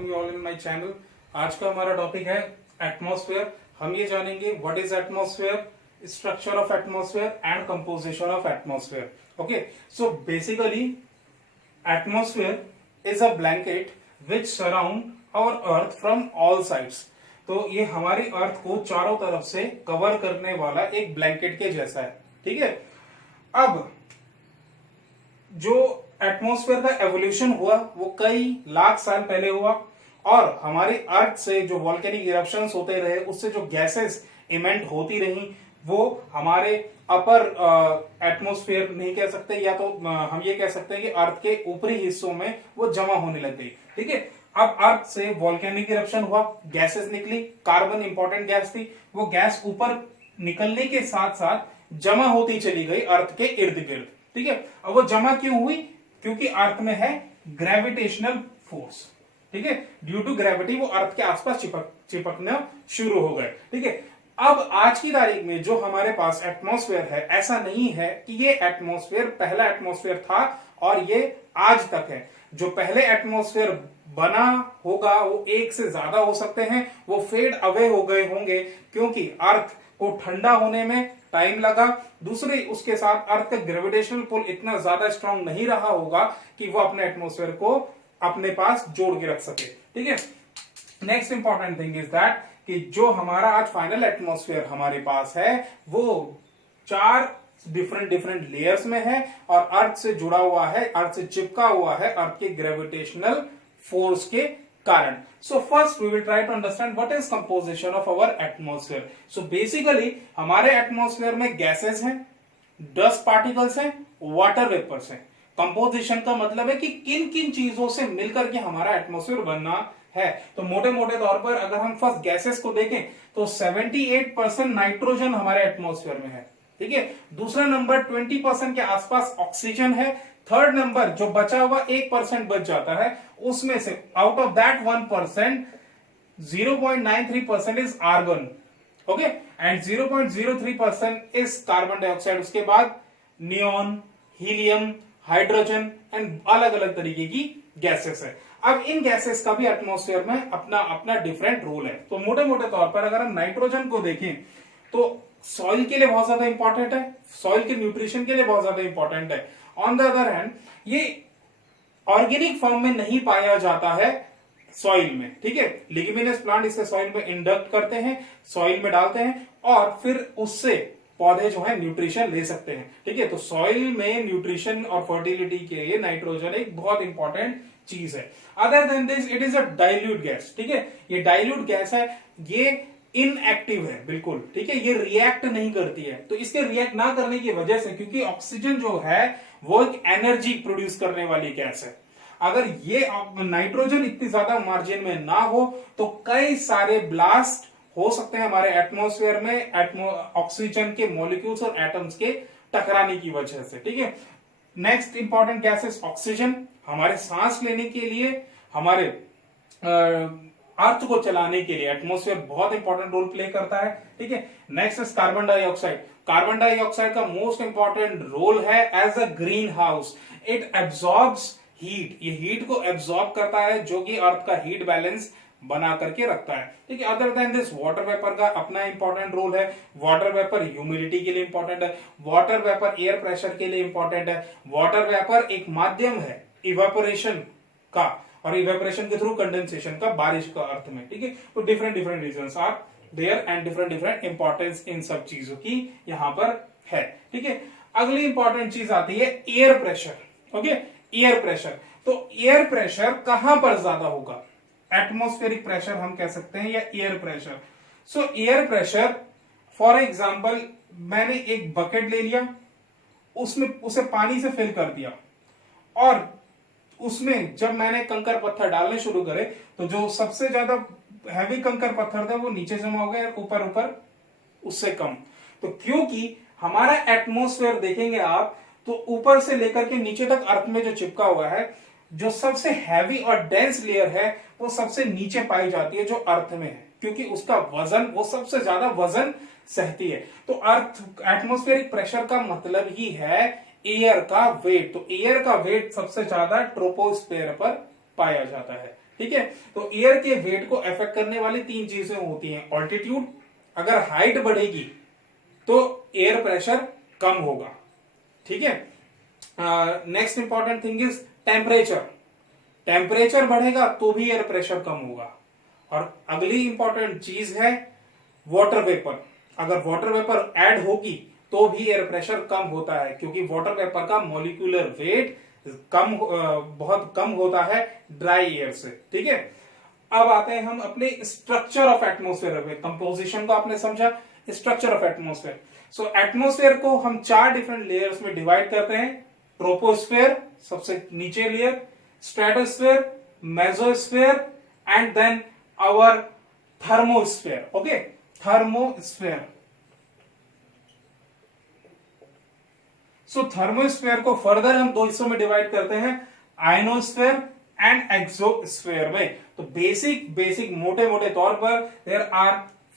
Welcome you all in my channel. आज का हमारा टॉपिक है एटमॉस्फेयर। हम ये जानेंगे what is atmosphere, structure of atmosphere and composition of atmosphere. Okay, so basically atmosphere is a blanket which surround our earth from all sides. तो ये हमारी अर्थ को चारों तरफ से कवर करने वाला एक ब्लैंकेट के जैसा है। ठीक है, अब जो एटमॉस्फेयर का एवोल्यूशन हुआ वो कई लाख साल पहले हुआ और हमारी अर्थ से जो वॉल्केनिक इरप्शंस होते रहे उससे जो गैसेस इमेंट होती रही वो हमारे अपर एटमॉस्फेयर नहीं कह सकते, या तो हम ये कह सकते हैं कि अर्थ के ऊपरी हिस्सों में वो जमा होने लग गई। ठीक है, अब अर्थ से वॉल्केनिक इरप्शन हुआ, गैसेस निकली, कार्बन इंपॉर्टेंट गैस थी, वो गैस ऊपर निकलने के साथ साथ जमा होती चली गई अर्थ के इर्द गिर्द। ठीक है, अब वो जमा क्यों हुई? क्योंकि अर्थ में है ग्रेविटेशनल फोर्स। ठीक है, ड्यू टू ग्रेविटी वो अर्थ के आसपास चिपकना शुरू हो गए। ठीक है, अब आज की तारीख में जो हमारे पास एटमॉस्फेयर है, ऐसा नहीं है कि ये एटमॉस्फेयर पहला एटमॉस्फेयर था और ये आज तक है। जो पहले एटमॉस्फेयर बना होगा वो एक से ज्यादा हो सकते हैं, वो फेड अवे हो गए होंगे क्योंकि अर्थ को ठंडा होने में टाइम लगा। दूसरे उसके साथ अर्थ का ग्रेविटेशनल पुल इतना ज्यादा स्ट्रांग नहीं रहा होगा कि वो अपने एटमॉस्फेयर को अपने पास जोड़ के रख सके। ठीक है, next important thing is that कि जो हमारा आज फाइनल एटमॉस्फेयर हमारे पास है वो 4 डिफरेंट लेयर्स में है और अर्थ से जुड़ा हुआ है, अर्थ से चिपका हुआ है अर्थ के ग्रेविटेशनल फोर्स के कारण। So first we will try to understand what is composition of our atmosphere. So basically हमारे एटमॉस्फेयर में गैसेस हैं, डस्ट पार्टिकल्स हैं, वाटर वेपर्स हैं। कंपोजिशन का मतलब है कि किन किन चीजों से मिलकर के हमारा एटमॉस्फेयर बनना है। तो मोटे मोटे तौर पर अगर हम फर्स्ट गैसेस को देखें तो 78% नाइट्रोजन हमारे एटमॉस्फेयर में है। ठीक है, दूसरा नंबर 20% के आसपास ऑक्सीजन है। थर्ड नंबर जो बचा हुआ 1% बच जाता है उसमें से out of that 1% 0.93% is argon. Okay, and 0.03% is carbon dioxide. उसके बाद नियॉन, हीलियम, हाइड्रोजन एंड अलग अलग तरीके की गैसेस है। अब इन गैसेस का भी एटमॉस्फेयर में अपना अपना डिफरेंट रोल है। तो मोटे मोटे तौर पर अगर हम नाइट्रोजन को देखें तो सॉइल के लिए बहुत ज्यादा इंपॉर्टेंट है, सॉइल के न्यूट्रिशन के लिए बहुत ज्यादा इंपॉर्टेंट है। ऑन द अदर हैंड ये ऑर्गेनिक फॉर्म में नहीं पाया जाता है सॉइल में। ठीक है, लिग्यूमिनस प्लांट इसे सॉइल में इंडक्ट करते हैं, सॉइल में डालते हैं और फिर उससे पौधे जो है न्यूट्रिशन ले सकते हैं। ठीक है, तो सॉइल में न्यूट्रिशन और फर्टिलिटी के लिए नाइट्रोजन एक बहुत इंपॉर्टेंट चीज है। Other than this it is a dilute gas. ठीक है, ये डाइल्यूट गैस है, ये इनएक्टिव है बिल्कुल। ठीक है, ये रिएक्ट नहीं करती है। तो इसके रिएक्ट ना करने की वजह से, क्योंकि ऑक्सीजन जो है वो एक एनर्जी प्रोड्यूस करने वाली गैस है, अगर ये नाइट्रोजन इतनी ज्यादा मार्जिन में ना हो तो कई सारे ब्लास्ट हो सकते हैं हमारे एटमॉस्फेयर में ऑक्सीजन के मॉलिक्यूल्स और एटम्स के टकराने की वजह से। ठीक है, नेक्स्ट इंपॉर्टेंट गैसेस ऑक्सीजन, हमारे सांस लेने के लिए, हमारे अर्थ को चलाने के लिए एटमॉस्फेयर बहुत इंपॉर्टेंट रोल प्ले करता है। ठीक है, next is carbon dioxide. Carbon dioxide का मोस्ट इंपॉर्टेंट रोल है as a green house. It absorbs heat, ये हीट को एब्जॉर्ब करता है जो कि अर्थ का हीट बैलेंस बना करके रखता है। ठीक है, other than this water vapour का अपना इंपॉर्टेंट रोल है। वाटर वेपर ह्यूमिडिटी के लिए इंपॉर्टेंट है, वाटर वेपर एयर प्रेशर के लिए इंपॉर्टेंट है, वाटर वेपर एक माध्यम है इवेपोरेशन का और इवेपोरेशन के थ्रू कंडेंसेशन का, बारिश का अर्थ में। ठीक है, तो different reasons are there and different importance in सब चीजों की यहां पर है। ठीक है, अगली इंपॉर्टेंट चीज आती है air pressure. Okay, air pressure, तो एयर प्रेशर कहां पर ज्यादा होगा? एटमॉस्फेरिक प्रेशर हम कह सकते हैं या air pressure. So air pressure for example मैंने एक बकेट ले लिया, उसमें उसे पानी से फिल कर दिया और उसमें जब मैंने कंकर पत्थर डालने शुरू करे तो जो सबसे ज्यादा हैवी कंकर पत्थर था वो नीचे जमा हो गया, ऊपर ऊपर उससे कम। तो क्योंकि हमारा एटमॉस्फेयर देखेंगे आप तो ऊपर से लेकर के नीचे तक अर्थ में जो चिपका हुआ है, जो सबसे हैवी और डेंस लेयर है वो सबसे नीचे पाई जाती है जो अर्थ में है, क्योंकि उसका वजन, वो सबसे ज्यादा वजन सहती है। तो अर्थ एटमॉस्फेरिक प्रेशर का मतलब ही है एयर का वेट। तो एयर का वेट सबसे ज्यादा ट्रोपोस्फेयर पर पाया जाता है। ठीक है। तो एयर के वेट को अफेक्ट करने वाली तीन चीजें होती हैं। ऑल्टीट्यूड, अगर हाइट बढ़ेगी तो एयर प्रेशर कम होगा, ठीक है। Next important thing is temperature. Temperature बढ़ेगा तो भी एयर प्रेशर कम होगा। और अगली इंपॉर्टेंट चीज है वाटर वेपर। अगर वाटर वेपर ऐड होगी तो भी एयर प्रेशर कम होता है, क्योंकि वाटर वेपर का मॉलिक्यूलर वेट बहुत कम होता है ड्राई एयर से, ठीक है। अब आते हैं हम अपने स्ट्रक्चर ऑफ एटमोस्फेयर पे। कंपोजिशन को आपने समझा, structure of atmosphere. So atmosphere को हम 4 डिफरेंट लेयर्स में डिवाइड करते हैं। ट्रोपोस्फेयर सबसे नीचे layer, stratosphere, mesosphere and then our thermosphere. Okay, thermosphere. So thermosphere को फर्दर हम 2 हिस्सों में डिवाइड करते हैं, आयनोस्फेयर एंड एक्सोस्फेयर में। तो बेसिक मोटे मोटे तौर पर there are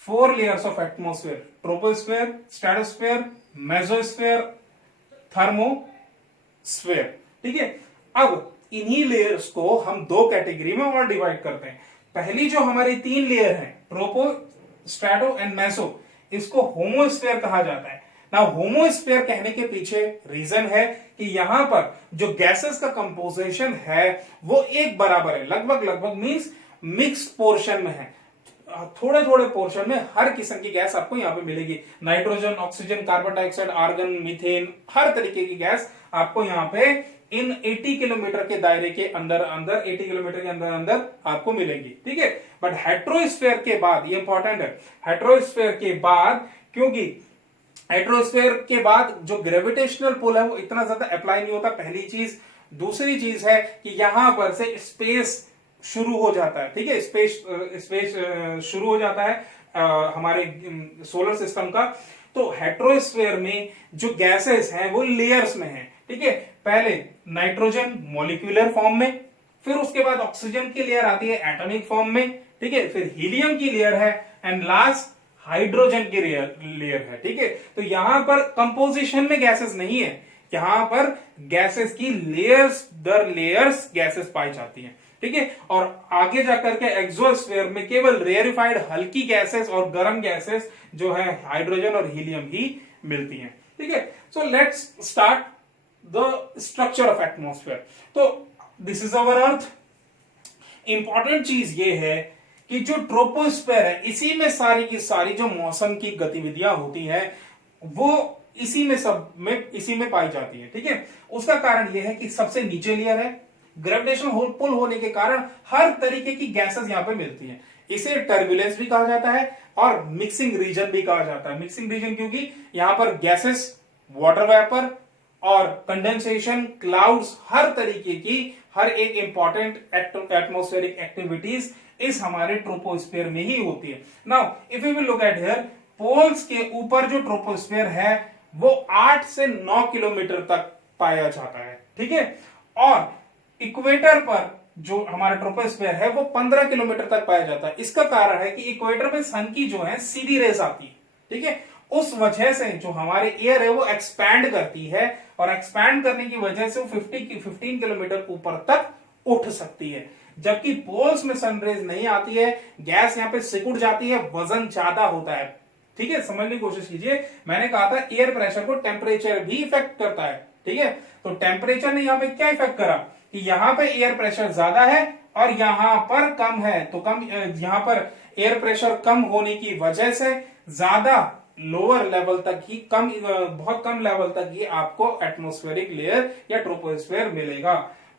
4 layers of atmosphere, troposphere, stratosphere, mesosphere, thermosphere, ठीक है। अब इन्हीं लेयर्स को हम 2 कैटेगरी में और डिवाइड करते हैं। पहली जो हमारी 3 लेयर है, ट्रोपो, स्ट्रेटो एंड मेसो, इसको होमोस्फेयर कहा जाता है। नाउ होमोस्फेयर कहने के पीछे रीजन है कि यहां पर जो गैसेस का कंपोजिशन है वो एक बराबर है, लगभग मींस मिक्स पोर्शन में है। थोड़े थोड़े पोर्शन में हर किस्म की गैस आपको यहां पे मिलेगी। Nitrogen, oxygen, carbon dioxide, argon, methane, हर तरीके की गैस आपको यहां पे इन 80 किलोमीटर के दायरे के अंदर 80 किलोमीटर के अंदर आपको मिलेंगी, ठीक है। बट हेट्रोस्फेयर के बाद, ये इंपॉर्टेंट है, हेट्रोस्फेयर के बाद, क्योंकि हेट्रोस्फेयर के बाद जो ग्रेविटेशनल पुल है वो इतना ज्यादा अप्लाई नहीं होता, पहली चीज। दूसरी चीज है कि यहां पर से स्पेस शुरू हो जाता है, ठीक है। स्पेस शुरू हो जाता है हमारे सोलर सिस्टम का। तो हेट्रोस्फेयर में जो गैसेस हैं वो लेयर्स में हैं, ठीक है। पहले नाइट्रोजन मॉलिक्यूलर फॉर्म में, फिर उसके बाद ऑक्सीजन की लेयर आती है एटॉमिक फॉर्म में, ठीक है। फिर हीलियम की लेयर है एंड लास्ट हाइड्रोजन की लेयर है, ठीक है। तो यहां पर कंपोजिशन में गैसेस नहीं है, यहां पर गैसेस की लेयर्स दर लेयर्स गैसेस पाई जाती हैं, ठीक है। और आगे जाकर के एक्सोस्फेयर में केवल रेयरिफाइड हल्की गैसेस और गर्म गैसेस जो है हाइड्रोजन और हीलियम ही मिलती हैं, ठीक है। So let's start the structure of atmosphere. तो this is our earth. Important चीज ये है कि जो ट्रोपोस्फेयर है, इसी में सारी की सारी जो मौसम की गतिविधियां होती है वो इसी में पाई जाती है, ठीक है। उसका कारण यह है कि सबसे नीचे लेयर है, ग्रेविटेशनल पुल होने के कारण हर तरीके की गैसेस यहां पे मिलती हैं। इसे टर्बुलेंस भी कहा जाता है और मिक्सिंग रीजन भी कहा जाता है। मिक्सिंग रीजन क्योंकि यहां पर गैसेस, वाटर वेपर और कंडेंसेशन, क्लाउड्स, हर तरीके की हर एक इंपॉर्टेंट एटमोस्फेरिक एक्टिविटीज इस हमारे ट्रोपोस्फेयर में ही होती है। Now if you will look at here, poles के ऊपर जो ट्रोपोस्फेयर है वो 8 से 9 किलोमीटर तक पाया जाता है, ठीक है। और इक्वेटर पर जो हमारा ट्रोपोस्फेयर है वो 15 किलोमीटर तक पाया जाता है। इसका कारण है कि इक्वेटर पे सन की जो है सीधी रेस आती है, ठीक है। उस वजह से जो हमारे एयर है वो एक्सपैंड करती है और एक्सपैंड करने की वजह से वो 15 किलोमीटर ऊपर तक उठ सकती है। जबकि पोल्स में सनरेज नहीं आती है, गैस यहां पे सिकुड़ जाती है, वजन ज्यादा होता है, ठीक है। समझने की कोशिश कीजिए, मैंने कहा था एयर प्रेशर को टेम्परेचर भी इफेक्ट करता है, ठीक है। तो टेम्परेचर ने यहां पे क्या इफेक्ट करा कि यहां पे एयर प्रेशर ज्यादा है और यहां पर कम है। तो यहां पर एयर प्रेशर कम होने की वजह से ज्यादा लोअर लेवल तक ही बहुत कम लेवल तक ही आपको एटमोस्फेरिक लेयर या ट्रोपोस्फेयर मिलेगा।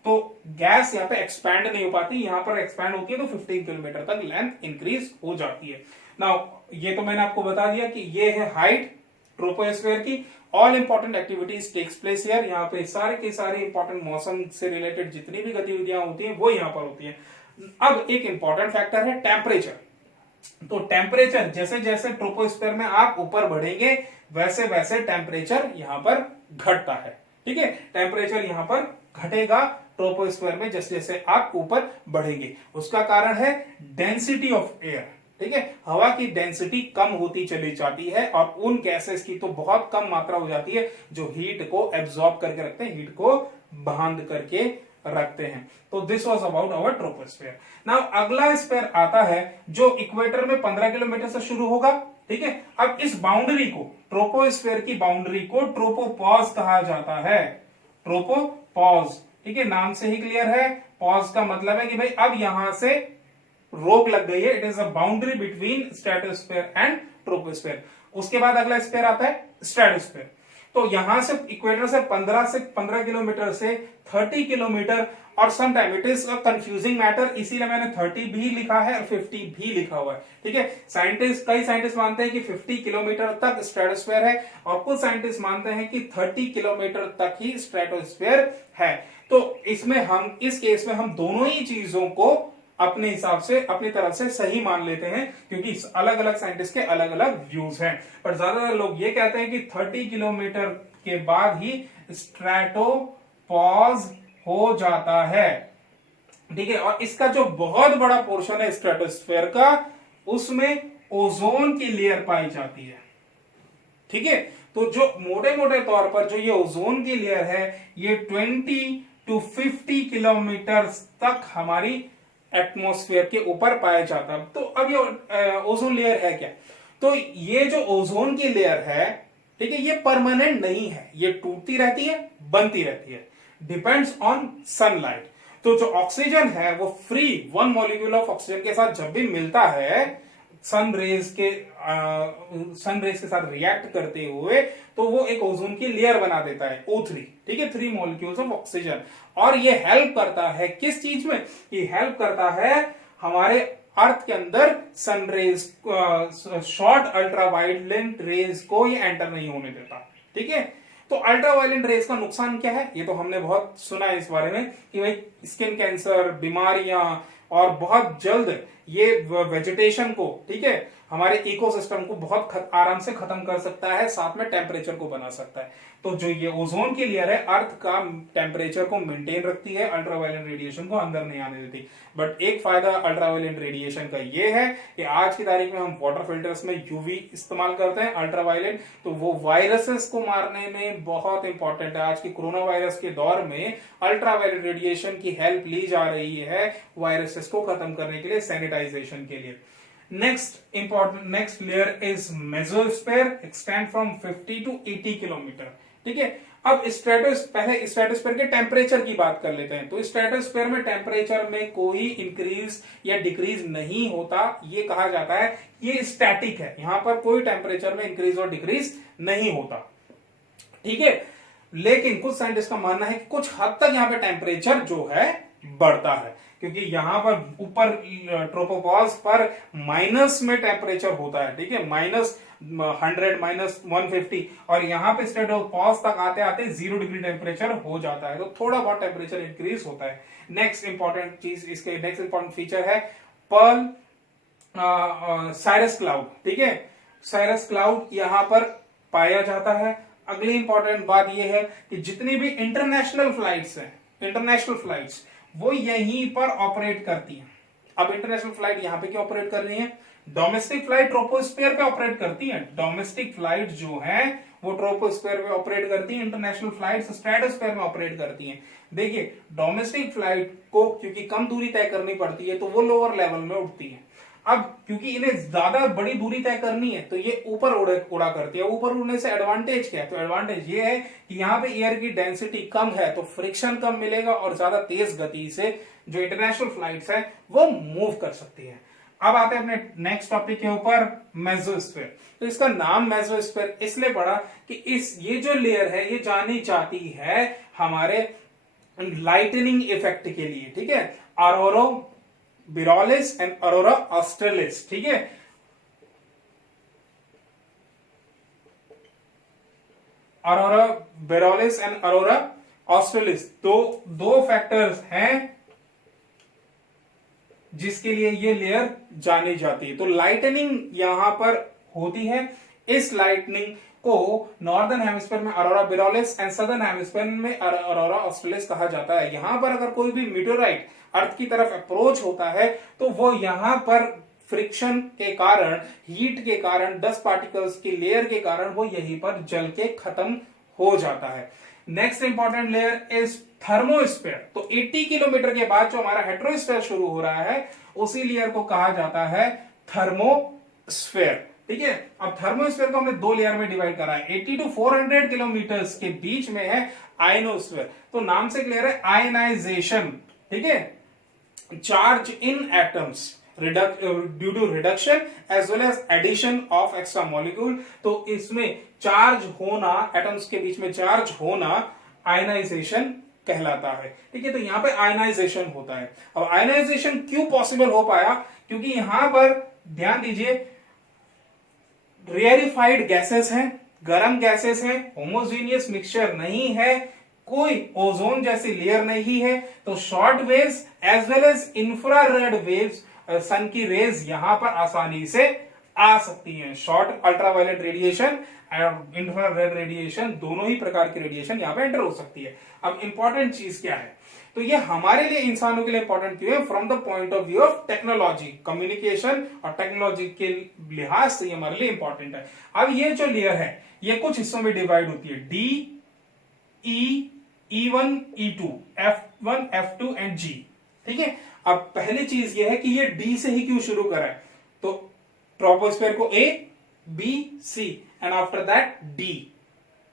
तो गैस यहाँ पे एक्सपैंड नहीं हो पाती, यहां पर एक्सपैंड होती है तो 15 किलोमीटर तक लेंथ इंक्रीज हो जाती है। नाउ ये तो मैंने आपको बता दिया कि ये है हाइट ट्रोपोस्फेयर की। All important activities takes place here. यहाँ पे सारे के सारे इंपॉर्टेंट मौसम से रिलेटेड जितनी भी गतिविधियां होती हैं वो यहाँ पर होती हैं। अब एक इंपॉर्टेंट फैक्टर है टेम्परेचर। तो टेम्परेचर जैसे जैसे ट्रोपोस्फेयर में आप ऊपर बढ़ेंगे वैसे वैसे टेम्परेचर यहां पर घटता है, ठीक है। टेम्परेचर यहां पर घटेगा ट्रोपोस्फेयर में जैसे जैसे आप ऊपर बढ़ेंगे। उसका कारण है डेंसिटी ऑफ एयर, ठीक है। हवा की डेंसिटी कम होती चली जाती है और उन गैसेस की तो बहुत कम मात्रा हो जाती है जो हीट को एब्जॉर्ब करके रखते हैं, हीट को बांध करके रखते हैं। तो this was about our troposphere. Now अगला स्फीयर आता है जो इक्वेटर में 15 किलोमीटर से शुरू होगा, ठीक है। अब इस बाउंड्री को, ट्रोपोस्फेयर की बाउंड्री को ट्रोपोपॉज कहा जाता है। ट्रोपोपॉज, ठीक है, नाम से ही क्लियर है। पॉज का मतलब है कि भाई अब यहां से रोक लग गई है। It is a boundary between stratosphere and troposphere. उसके बाद अगला स्फीयर आता है स्ट्रेटोस्फेयर। तो यहां से इक्वेटर से 15 किलोमीटर से 30 किलोमीटर, और sometime it is a confusing matter, इसीलिए मैंने 30 भी लिखा है और 50 भी लिखा हुआ है, ठीक है। कई साइंटिस्ट मानते हैं कि 50 किलोमीटर तक स्ट्रेटोस्फेयर है, और कुछ साइंटिस्ट मानते हैं कि 30 किलोमीटर तक ही स्ट्रेटोस्फेयर है। तो इस केस में हम दोनों ही चीजों को अपने हिसाब से, अपनी तरफ से सही मान लेते हैं, क्योंकि अलग अलग साइंटिस्ट के अलग अलग व्यूज हैं। पर ज्यादातर लोग ये कहते हैं कि 30 किलोमीटर के बाद ही स्ट्रेटोपॉज हो जाता है, ठीक है। और इसका जो बहुत बड़ा पोर्शन है स्ट्रेटोस्फेयर का, उसमें ओजोन की लेयर पाई जाती है, ठीक है। तो जो मोटे मोटे तौर पर जो ये ओजोन की लेयर है, ये 20 to 50 किलोमीटर तक हमारी एटमॉस्फेयर के ऊपर पाया जाता है। तो अब ये ओजोन लेयर है क्या? तो ये जो ओजोन की लेयर है, ठीक है, ये परमानेंट नहीं है, ये टूटती रहती है, बनती रहती है, डिपेंड्स ऑन सनलाइट। तो जो ऑक्सीजन है वो फ्री, 1 मॉलिक्यूल ऑफ ऑक्सीजन के साथ जब भी मिलता है सन रेज के साथ रिएक्ट करते हुए, तो वो एक ओजोन की लेयर बना देता है, O3, ठीक है, 3 मॉलिक्यूल्स ऑफ ऑक्सीजन। और ये हेल्प करता है किस चीज में? ये हेल्प करता है हमारे अर्थ के अंदर सन रेज, शॉर्ट अल्ट्रावायलेंट रेज को ये एंटर नहीं होने देता, ठीक है। तो अल्ट्रावायलेंट रेज का नुकसान क्या है? ये तो हमने बहुत सुना है इस बारे में कि भाई स्किन कैंसर, बीमारियां, और बहुत जल्द ये वेजिटेशन को, ठीक है, हमारे इकोसिस्टम को बहुत आराम से खत्म कर सकता है, साथ में टेम्परेचर को बना सकता है। तो जो ये ओजोन की लेयर है, अर्थ का टेम्परेचर को मेंटेन रखती है, अल्ट्रावायलेंट रेडिएशन को अंदर नहीं आने देती। बट एक फायदा अल्ट्रावायलेंट रेडिएशन का ये है कि आज की तारीख में हम वाटर फिल्टर्स में यूवी इस्तेमाल करते हैं, अल्ट्रावायलेंट, तो वो वायरसेस को मारने में बहुत इंपॉर्टेंट है। आज की कोरोना वायरस के दौर में अल्ट्रावायलेट रेडिएशन की हेल्प ली जा रही है वायरसेस को खत्म करने के लिए, सैनिटाइजेशन के लिए। Next layer is mesosphere, extend from 50 to 80 kilometre, ठीक है। अब पहले स्ट्रेटोस्फेयर के टेम्परेचर की बात कर लेते हैं। तो स्ट्रेटोस्फेयर में टेम्परेचर में कोई इंक्रीज या डिक्रीज नहीं होता, ये कहा जाता है ये स्टैटिक है, यहां पर कोई टेम्परेचर में इंक्रीज और डिक्रीज नहीं होता, ठीक है। लेकिन कुछ साइंटिस्ट का मानना है कि कुछ हद तक यहां पे टेम्परेचर जो है बढ़ता है, क्योंकि यहां पर ऊपर ट्रोपोपॉज पर माइनस में टेम्परेचर होता है, ठीक है, -100, -150, और यहां पे स्ट्रेटोपॉज तक आते आते 0 डिग्री टेम्परेचर हो जाता है। तो थोड़ा बहुत टेम्परेचर इंक्रीज होता है। नेक्स्ट इंपॉर्टेंट चीज, इसके नेक्स्ट इंपॉर्टेंट फीचर है पर्ल साइरस क्लाउड, ठीक है। साइरस क्लाउड यहां पर पाया जाता है। अगली इंपॉर्टेंट बात यह है कि जितनी भी इंटरनेशनल फ्लाइट्स हैं, इंटरनेशनल फ्लाइट्स वो यहीं पर ऑपरेट करती हैं। अब इंटरनेशनल फ्लाइट यहां पे क्यों ऑपरेट कर रही है? डोमेस्टिक फ्लाइट ट्रोपोस्फेयर पे ऑपरेट करती है, डोमेस्टिक फ्लाइट जो है वो ट्रोपोस्फेयर पे ऑपरेट करती है, इंटरनेशनल फ्लाइट स्ट्रेटोस्फेयर में ऑपरेट करती हैं। देखिए डोमेस्टिक फ्लाइट को क्योंकि कम दूरी तय करनी पड़ती है, तो वो लोअर लेवल में उड़ती है। अब क्योंकि इन्हें ज्यादा बड़ी दूरी तय करनी है, तो ये ऊपर उड़ा करती है। ऊपर उड़ने से एडवांटेज क्या है? तो एडवांटेज ये है कि यहाँ पे एयर की डेंसिटी कम है, तो फ्रिक्शन कम मिलेगा, और ज्यादा तेज गति से जो इंटरनेशनल फ्लाइट्स है वो मूव कर सकती है। अब आते हैं अपने नेक्स्ट टॉपिक के ऊपर, मेसोस्फेयर। तो इसका नाम मेसोस्फेयर इसलिए पड़ा कि ये जो लेयर है ये जानी जाती है हमारे लाइटनिंग इफेक्ट के लिए, ठीक है, ऑरोरा बोरियलिस एंड ऑरोरा ऑस्ट्रेलिस, ठीक है। ऑरोरा बोरियलिस एंड ऑरोरा ऑस्ट्रेलिस दो फैक्टर्स हैं जिसके लिए ये लेयर जानी जाती है। तो लाइटनिंग यहां पर होती है। इस लाइटनिंग को नॉर्दर्न हेमिस्फीयर में ऑरोरा बोरियलिस एंड सदर्न हेमिस्फीयर में ऑरोरा ऑस्ट्रेलिस कहा जाता है। यहां पर अगर कोई भी मीटेओराइट अर्थ की तरफ अप्रोच होता है, तो वो यहां पर फ्रिक्शन के कारण, हीट के कारण, डस्ट पार्टिकल्स की लेयर के कारण वो यहीं पर जल के खत्म हो जाता है। Next important layer is thermosphere. तो 80 किलोमीटर के बाद जो हमारा हेट्रोस्फेयर शुरू हो रहा है उसी लेयर को कहा जाता है थर्मोस्फेयर। ठीक है, अब थर्मोस्फेयर को हमने दो लेयर में डिवाइड करा है। 80 टू 400 किलोमीटर के बीच में है आयनोस्फेयर। तो नाम से क्लियर है, आयनाइजेशन। ठीक है, charge in atoms due to reduction as well as addition of extra molecule. तो इसमें चार्ज होना, एटम्स के बीच में चार्ज होना आयनाइजेशन कहलाता है। ठीक है, तो यहां पे आयनाइजेशन होता है। अब आयनाइजेशन क्यों पॉसिबल हो पाया? क्योंकि यहां पर ध्यान दीजिए, रेयरिफाइड गैसेस हैं, गर्म गैसेस हैं, होमोजीनियस मिक्सचर नहीं है, कोई ओजोन जैसी लेयर नहीं है। तो short waves as well as infrared waves, sun की रेज यहां पर आसानी से आ सकती हैं। शॉर्ट अल्ट्रावायलेट रेडिएशन और इंफ्रारेड रेडिएशन, दोनों ही प्रकार की रेडिएशन यहां पे एंटर हो सकती है। अब इंपॉर्टेंट चीज क्या है? तो ये हमारे लिए, इंसानों के लिए इंपॉर्टेंट क्यों है? From the point of view of technology, communication और टेक्नोलॉजी के लिहाज से ये हमारे लिए इंपॉर्टेंट है। अब ये जो लेयर है ये कुछ हिस्सों में डिवाइड होती है, D, E, E1, E2, F1, F2 and G। ठीक है, अब पहली चीज ये है कि ये डी से ही क्यों शुरू करा है? तो ट्रोपोस्फेयर को A, B, C and after that D।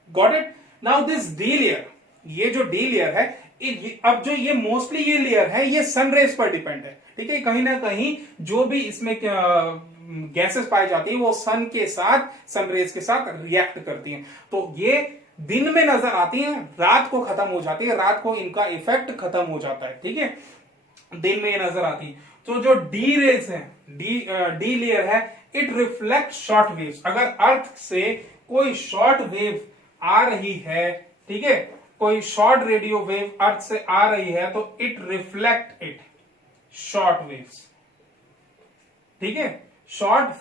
Got it? Now this D layer, ये जो डी लेयर है, अब जो ये मोस्टली ये लेयर है ये सनरेज पर डिपेंड है। ठीक है, कहीं ना कहीं जो भी इसमें गैसेस पाई जाती है वो सन के साथ, सनरेज के साथ रिएक्ट करती हैं। तो ये दिन में नजर आती हैं, रात को खत्म हो जाती है, रात को इनका इफेक्ट खत्म हो जाता है। ठीक है, दिन में ये नजर आती है। तो जो डी रेज है, डी लेयर है, इट रिफ्लेक्ट शॉर्ट वेव्स। अगर अर्थ से कोई शॉर्ट वेव आ रही है, ठीक है, कोई शॉर्ट रेडियो वेव अर्थ से आ रही है, तो it reflect it short waves. ठीक है, शॉर्ट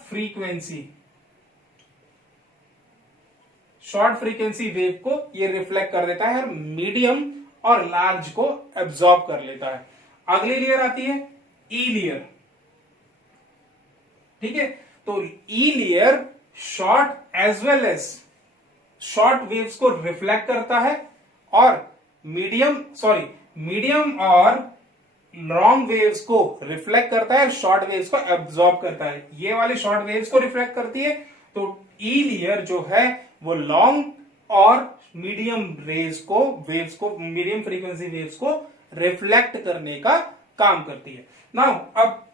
फ्रीक्वेंसी वेव को ये रिफ्लेक्ट कर देता है और मीडियम और लार्ज को एब्जॉर्ब कर लेता है। अगली लेयर आती है ई लेयर। ठीक है, तो E layer short as well as short waves को रिफ्लेक्ट करता है और मीडियम और लॉन्ग वेव्स को रिफ्लेक्ट करता है और शॉर्ट वेव्स को एब्जॉर्ब करता है। ये वाली शॉर्ट वेव्स को रिफ्लेक्ट करती है, तो ई लेयर जो है वो लॉन्ग और मीडियम वेव्स को मीडियम फ्रीक्वेंसी वेव्स को रिफ्लेक्ट करने का काम करती है। नाउ अब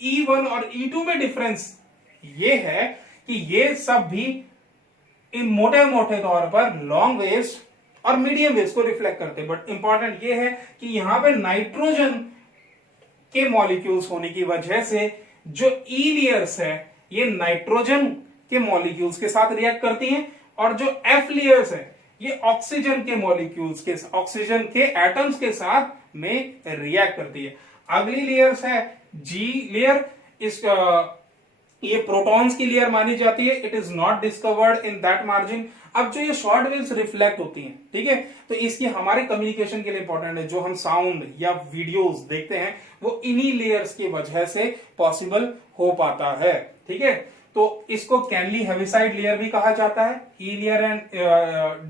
E1 और E2 में डिफरेंस ये है कि ये सब भी इन मोटे तौर पर लॉन्ग वेव्स और मीडियम वेव्स को रिफ्लेक्ट करते हैं। बट इंपॉर्टेंट ये है कि यहां पे नाइट्रोजन के मॉलिक्यूल्स होने की वजह से जो ई लेयर्स है ये नाइट्रोजन के मॉलिक्यूल्स के साथ रिएक्ट करती हैं और जो एफ लेयर्स है ये ऑक्सीजन के मॉलिक्यूल्स के, ऑक्सीजन के एटम्स के साथ में रिएक्ट करती है। अगली लेयर्स है जी लेयर। ये प्रोटॉन्स की लेयर मानी जाती है। It is not discovered in that margin. अब जो ये शॉर्ट वेव्स रिफ्लेक्ट होती हैं, ठीक है, तो इसकी हमारे कम्युनिकेशन के लिए इंपॉर्टेंट है। जो हम साउंड या वीडियोस देखते हैं वो इन्हीं लेयर्स की वजह से पॉसिबल हो पाता है। ठीक है, तो इसको कैनली हेविसाइड लेयर भी कहा जाता है, E layer and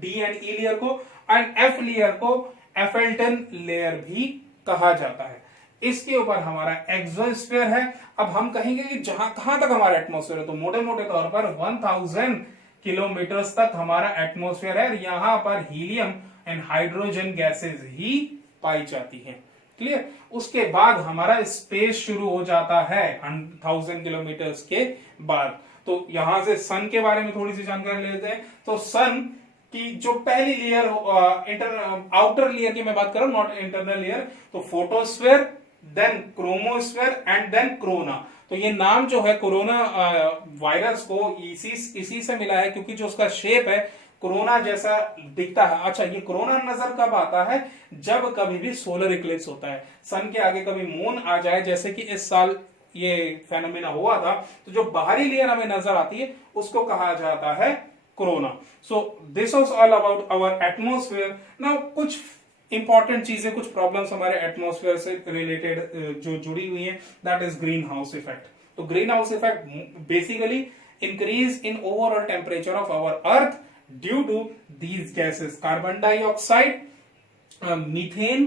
D and E layer को, एंड एफ लेयर को एफेल्टन लेयर भी कहा जाता है। इसके ऊपर हमारा एक्सोस्फीयर है। अब हम कहेंगे कि कहां तक हमारा एटमॉस्फेयर है, तो मोटे तौर पर 1000 किलोमीटर्स तक हमारा एटमॉस्फेयर है। यहां पर हीलियम एंड हाइड्रोजन गैसेस ही पाई जाती हैं। क्लियर? उसके बाद हमारा स्पेस शुरू हो जाता है 1000 किलोमीटर्स के बाद। तो यहां से सन के बारे में थोड़ी सी जानकारी लेते हैं। तो सन की जो पहली लेयर, आउटर लेयर की मैं बात कर रहा हूं, नॉट इंटरनल लेयर, तो photosphere, then chromosphere and then corona. तो ये नाम जो है कोरोना वायरस को इसी से मिला है, क्योंकि जो उसका शेप है कोरोना जैसा दिखता है। अच्छा, ये कोरोना नजर कब आता है? जब कभी भी सोलर इक्लिप्स होता है, सन के आगे कभी मून आ जाए, जैसे कि इस साल ये फेनोमेना हुआ था, तो जो बाहरी लेयर हमें नजर आती है उसको कहा जाता है corona. So this was all about our atmosphere. Now कुछ इंपॉर्टेंट चीजें, कुछ प्रॉब्लम्स हमारे एटमॉस्फेयर से रिलेटेड जो जुड़ी हुई है, that is greenhouse effect. तो greenhouse effect basically increase in overall temperature of our earth due to these gases, carbon dioxide, methane,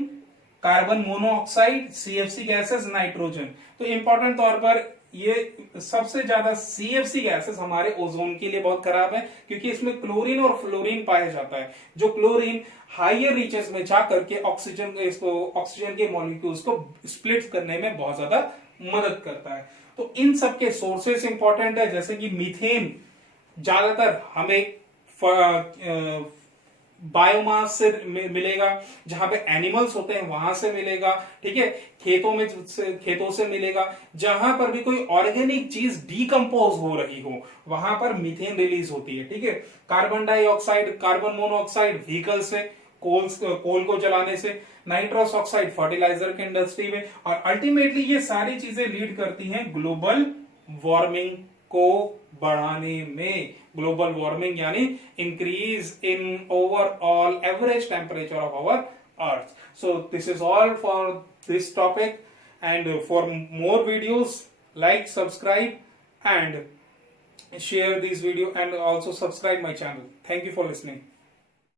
carbon monoxide, CFC gases, nitrogen. तो important तौर पर ये सबसे ज्यादा सीएफसी गैसेस हमारे ozone के लिए बहुत खराब है, क्योंकि इसमें क्लोरीन और फ्लोरीन पाया जाता है, जो क्लोरीन हायर रीचेस में जाकर के ऑक्सीजन के मॉलिक्यूल्स को स्प्लिट करने में बहुत ज्यादा मदद करता है। तो इन सब के सोर्सेस इंपॉर्टेंट है, जैसे कि मीथेन ज्यादातर हमें बायोमास से मिलेगा, जहां पे एनिमल्स होते हैं वहां से मिलेगा, ठीक है, खेतों से मिलेगा, जहां पर भी कोई ऑर्गेनिक चीज डीकंपोज हो रही हो वहां पर मीथेन रिलीज होती है, ठीक है। Carbon dioxide, carbon monoxide vehicle से, कोल को जलाने से, नाइट्रस ऑक्साइड फर्टिलाइजर के इंडस्ट्री में, और अल्टीमेटली ये सारी चीजें लीड करती हैं ग्लोबल वार्मिंग को बढ़ाने में। ग्लोबल वार्मिंग यानी increase in overall average temperature of our earth. So this is all for this topic, and for more videos like, subscribe and share this video, and also subscribe my channel. Thank you for listening.